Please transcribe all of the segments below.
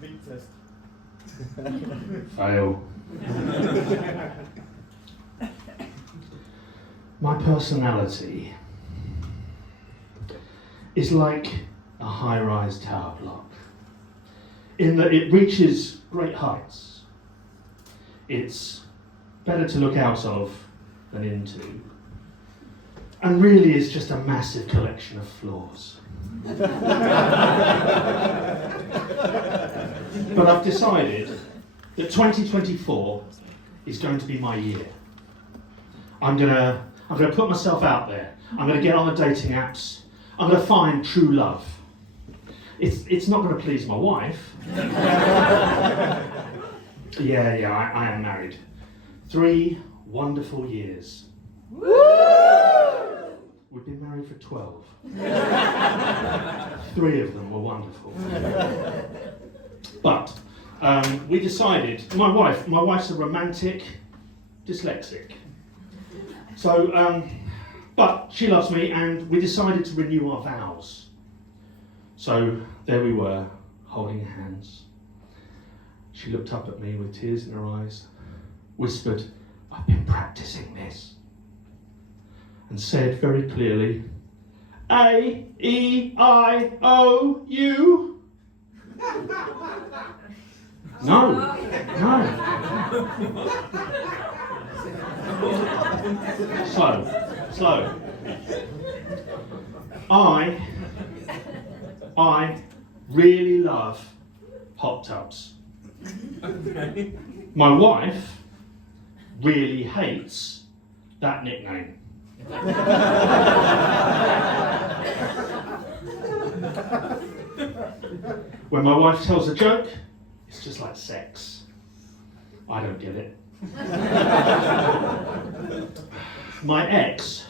Beat test. Fail. My personality is like a high-rise tower block, in that it reaches great heights. It's better to look out of than into, and really is just a massive collection of flaws. But I've decided that 2024 is going to be my year. I'm gonna put myself out there. I'm gonna get on the dating apps. I'm gonna find true love. It's not gonna please my wife. Yeah, I am married. 3 wonderful years. Woo! We've been married for 12. 3 of them were wonderful. But we decided, my wife's a romantic dyslexic. So, but she loves me, and we decided to renew our vows. So there we were, holding hands. She looked up at me with tears in her eyes, whispered, "I've been practicing this," and said very clearly, A-E-I-O-U. No. Slow. I really love hot tubs. My wife really hates that nickname. When my wife tells a joke, it's just like sex. I don't get it. My ex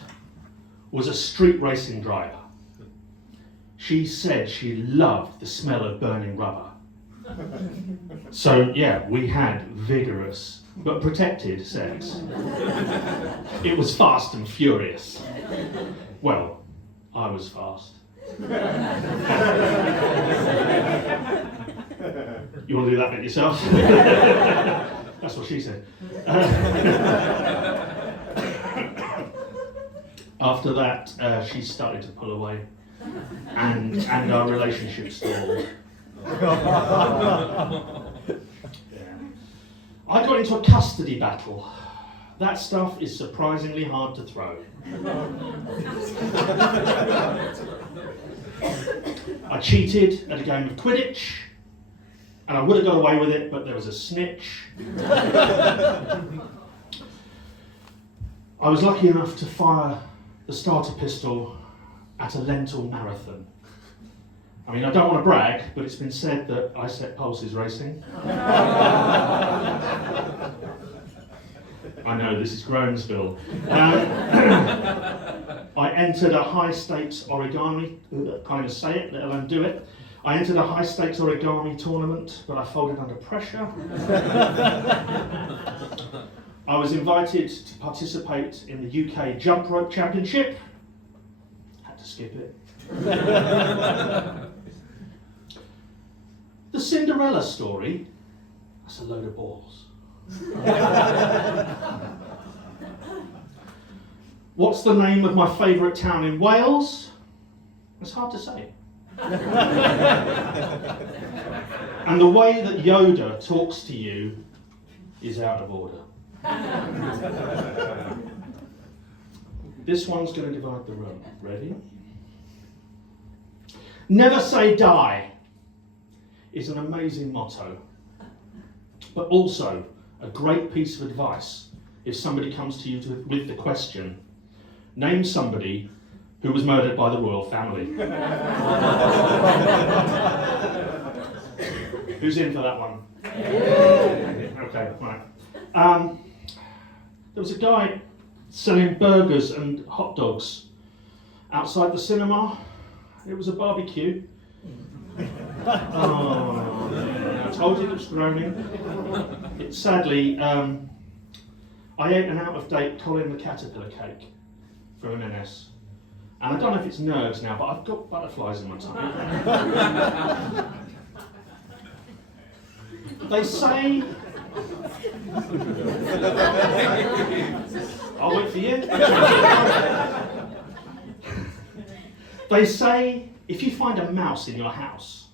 was a street racing driver. She said she loved the smell of burning rubber. So yeah, we had vigorous but protected sex. It was fast and furious. Well, I was fast. You want to do that bit yourself? That's what she said. After that, she started to pull away, and our relationship stalled. I got into a custody battle. That stuff is surprisingly hard to throw. I cheated at a game of Quidditch, and I would have got away with it, but there was a snitch. I was lucky enough to fire the starter pistol at a lentil marathon. I mean, I don't want to brag, but it's been said that I set pulses racing. I know, this is Groansville. I entered a high-stakes origami, can't even say it, let alone do it. I entered a high-stakes origami tournament, but I folded under pressure. I was invited to participate in the UK Jump Rope Championship. Had to skip it. The Cinderella story, that's a load of balls. What's the name of my favourite town in Wales? It's hard to say. And the way that Yoda talks to you is out of order. This one's going to divide the room. Ready? Never say die is an amazing motto, but also a great piece of advice if somebody comes to you with the question, name somebody who was murdered by the royal family. Who's in for that one? Okay, right. There was a guy selling burgers and hot dogs outside the cinema. It was a barbecue. Oh, yeah, I told you it was groaning. Sadly, I ate an out-of-date Colin the Caterpillar cake from M&S. And I don't know if it's nerves now, but I've got butterflies in my tummy. They say... I'll wait for you. They say if you find a mouse in your house,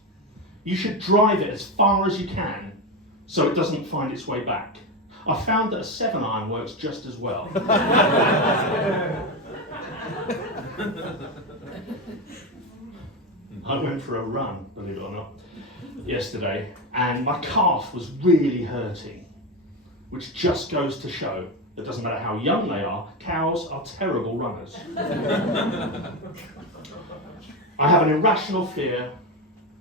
you should drive it as far as you can so it doesn't find its way back. I found that a 7-iron works just as well. I went for a run, believe it or not, yesterday, and my calf was really hurting, which just goes to show that doesn't matter how young they are, cows are terrible runners. I have an irrational fear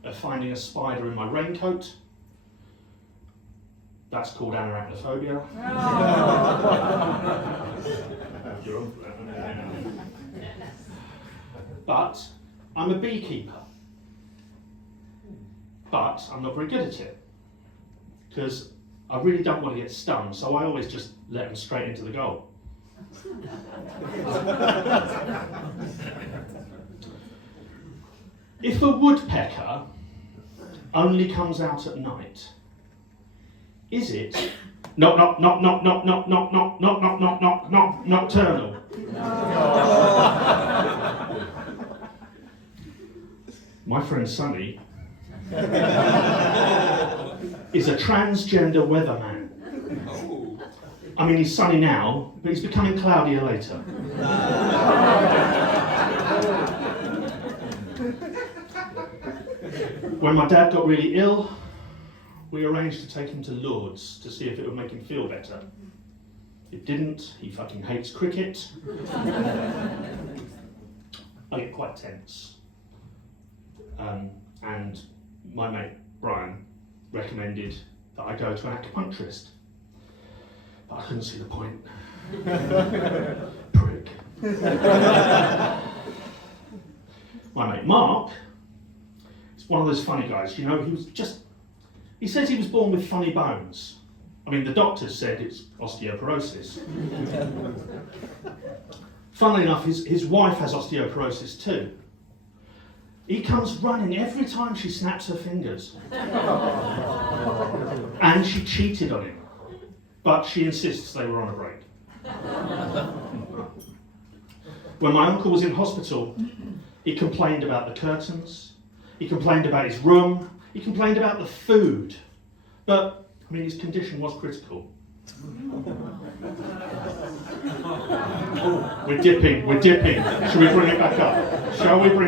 of finding a spider in my raincoat. That's called arachnophobia. But I'm a beekeeper. But I'm not very good at it, because I really don't want to get stung, so I always just let them straight into the goal. If a woodpecker only comes out at night, is it nocturnal? My friend Sonny is a transgender weatherman. I mean, he's sunny now, but he's becoming cloudier later. When my dad got really ill, we arranged to take him to Lourdes to see if it would make him feel better. It didn't. He fucking hates cricket. I get quite tense. And my mate Brian recommended that I go to an acupuncturist, but I couldn't see the point. Prick. My mate Mark is one of those funny guys, you know, he says he was born with funny bones. I mean, the doctors said it's osteoporosis. Funnily enough, his wife has osteoporosis too. He comes running every time she snaps her fingers. And she cheated on him, but she insists they were on a break. When my uncle was in hospital, he complained about the curtains, he complained about his room, he complained about the food, but I mean, his condition was critical. We're dipping. Shall we bring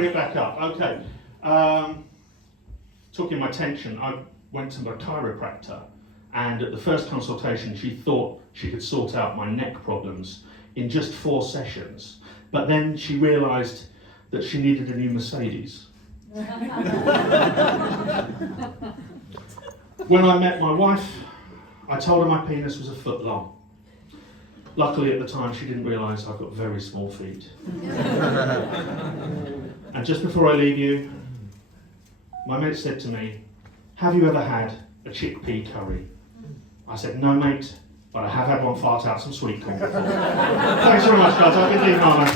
it back up? Okay. Talking my tension, I went to my chiropractor, and at the first consultation, she thought she could sort out my neck problems in just 4 sessions. But then she realised that she needed a new Mercedes. When I met my wife, I told her my penis was a foot long. Luckily at the time she didn't realise I've got very small feet. And just before I leave you, my mate said to me, "Have you ever had a chickpea curry?" I said, "No mate, but I have had one fart out some sweet corn." Thanks very much guys, I've been Dean Fono.